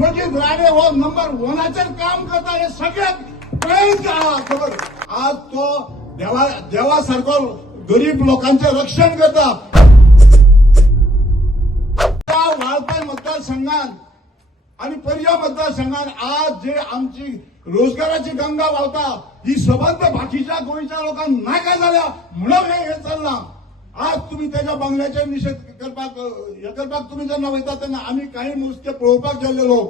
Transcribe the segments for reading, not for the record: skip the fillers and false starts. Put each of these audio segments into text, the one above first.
विश्वजित राणे हो नंबर 1 काम करता हे सगळ्यात कळेल खबर. आज तो देवासारखं गरीब लोकांचे रक्षण करता. वाळपाय मतदारसंघात आणि पर्या मतदारसंघात आज जे आमची रोजगाराची गंगा वाहता ही सबंध बाकीच्या गोंयच्या लोकांना नाही काय झाल्या म्हणून हे चालला. आज तुम्ही त्याच्या बंगल्याचे निषेध करपाक तुम्ही जेन्ना वयता तेन्ना आम्ही काही नुसते पळोवपाक गेल्लेलो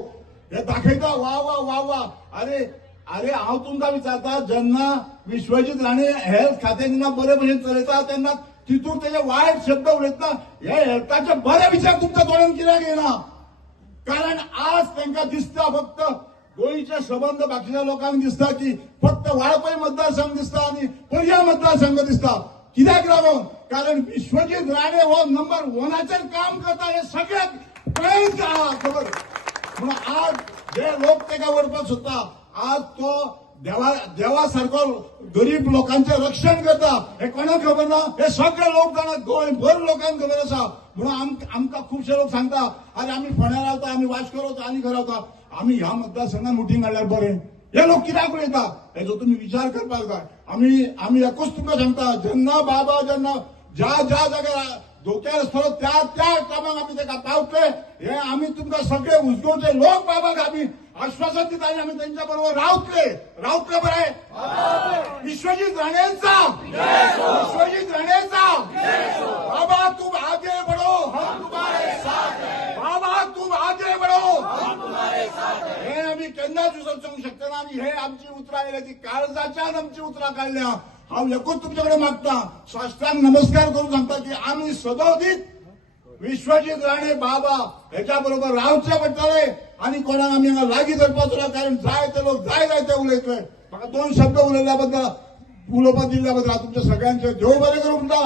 हे दाखयता वा वा वा वा. अरे हांव तुमकां विचारता जेन्ना विश्वजित राणे हेल्थ खातें जेन्ना बरे भशेन चलयता तेन्ना तितून तेजे वायट शब्द उलयतना हे हेल्थाचे बरे विचार तुमच्या तोंडान कित्याक येना. कारण आज तांकां दिसता फक्त गोंयचे संबंध बाकीच्या लोकांक दिसता की फक्त वाळपय मतदारसंघ दिसता आणि पर्या मतदारसंघ दिसता. कित्याक लागून कारण विश्वजित राणे हो नंबर 1 काम करता हे सगळ्यात कळेल खबर. म्हणून आज जे लोक तेका वरपाक सोदता आज तो देवासारखो गरीब लोकांचे रक्षण करता हे कोणाक खबर ना. हे सगळे लोक जाणा गोंयभर लोकांक खबर आसा. म्हणून आमकां खुबशे लोक सांगता अरे आम्ही फोंड्या रावता आम्ही वास्को रावता आनी खंय रावता आम्ही ह्या मतदारसंघात मिटींग हाडल्यार बरें. हे लोक कित्याक उलयता हेजो तुमी विचार करपाक जाय. आम्ही एकूच तुमकां सांगता जेन्ना बाबा जेन्ना ज्या जाग्यार धोक्यार आसतलो त्या कामाक आमी ताका पावतले हे आमी तुमकां सगळे उजगांवचे लोक बाबाक आमी आश्वासन दिता आनी आमी तेंच्या बरोबर रावतले बरे. विश्वजित राणेंचा विश्वजित राणेंचा बाबा तुम आगे बढ़ो हम तुम्हारे साथ हैं. बाबा तुम आगे बढ़ो हम तुम्हारे साथ हैं. हे आमी केन्नाच विसरूंक शकना आनी हे आमची उतरां आयल्या ती काळजाच्यान आमची उतरां काडल्या. हांव एकूच तुमचे कडेन मागता साश्टांग नमस्कार करून सांगता की आमी सदोदीत विश्वजित राणे बाबा हेच्या बरोबर रावचे पडटले आणि कोणाक आमी हांगा लागीं धरपाचो ना. कारण जाय ते लोक जाय ते उलयतले. म्हाका 2 शब्द उलयल्या बद्दल उलोवपाक दिल्ल्या बद्दल तुमच्या सगळ्यांचे देव बरें करूं म्हणटा.